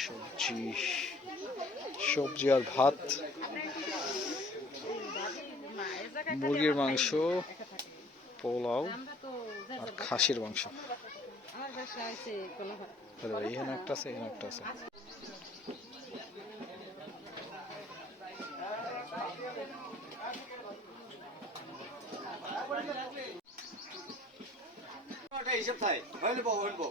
সবজি সবজি আর ভাত। মুরগির মাংস, পোলাও আর খাসির মাংস। এখানে একটা আছে, এখানে একটা আছে। হিসাব থাকে হইল বউ।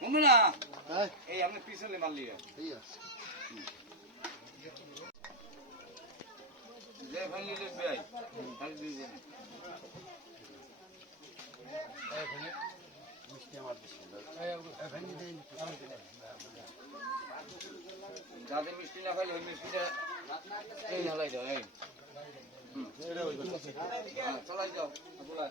আপনি না হ্যাঁ এই আপনি পিছনে মারলি যাদের মিষ্টি না খাইলে ওই মিষ্টিটা এই দাও এই হুম। হ্যাঁ, চালাই যাও বলা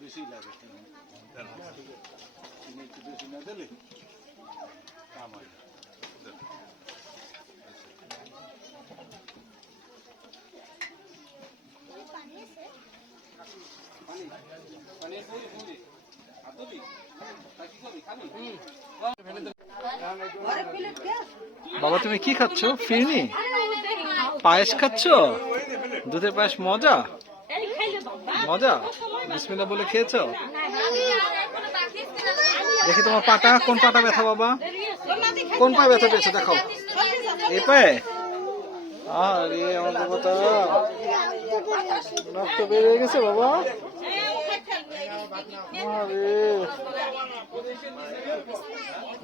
বেশি লাগে চিনি বেশি না দিলে বাবা তুমি কি খাচ্ছ? ফিরনি? পায়েস খাচ্ছ? দুধের পায়েস মজা? মজা? বিসমিল্লাহ বলে খেয়েছো? দেখি তোমার পাটা, কোন পাটা ব্যথা বাবা? কোন পায়ে ব্যথা পেয়েছ দেখো এই পায়ে? আরে, আমার বাবাটা। রক্ত বেরিয়ে গেছে বাবা।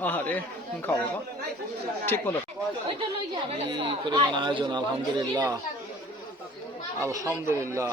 আরে। খাও বাবা। ঠিক মতো। আয়োজন, আলহামদুলিল্লাহ। আলহামদুলিল্লাহ।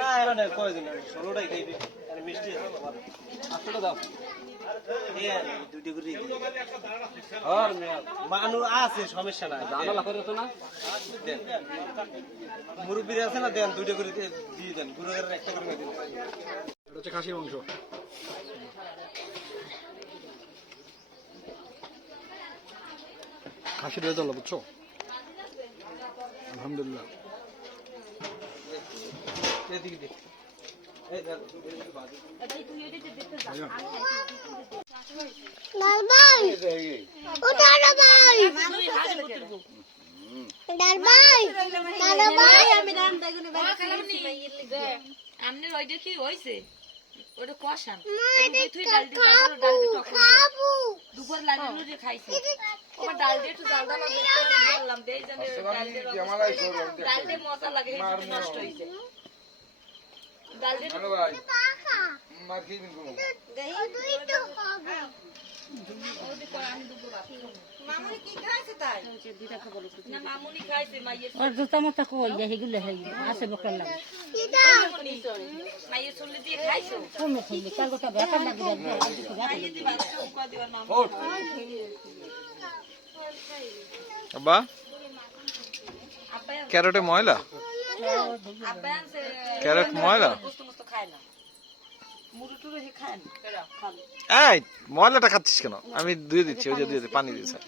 না আছে সমস্যা নাই জানালা করে না আছে না দেন দুটো করে দিয়ে দেন গুঁড়ো করে একটা করে দিন হচ্ছে খাসির মাংস খাসির বুঝছ? বেগুনে আমনের ওইটা কি হয়েছে ওটা কষান। তুই ডাল দিয়ে খাব ডাল দিয়ে। খাব। দুপুর লাগে লুচি খাইছি। ওবার ডাল দিয়ে একটু জাল ডাল বললাম দেই জানে ডাল দিয়ে ডাল দিয়ে মজা লাগে এই নষ্ট হয়েছে। ডাল দিয়ে ভাই। মার দিন তো মামুনি কি খাইছে তাই? না মামুনি খাইছে মাইয়ের ওর জুতা মতো কই যে সেগুলো হয়ে আছে বকার লাগে। দিদা মাইয়ের দিয়ে খাইছো? কমে খেলি কাল গোটা ব্যথা লাগে যাবে আর কিছু ব্যথা মাইয়ের দিয়ে ভাত কয় দিবার মামু ওঠ। আব্বা আব্বাই ময়লা? ক্যারেট ময়লা? এই ময়লাটা খাচ্ছিস কেন? আমি দিয়ে দিচ্ছি ওই যে দিয়ে পানি দিয়েছে।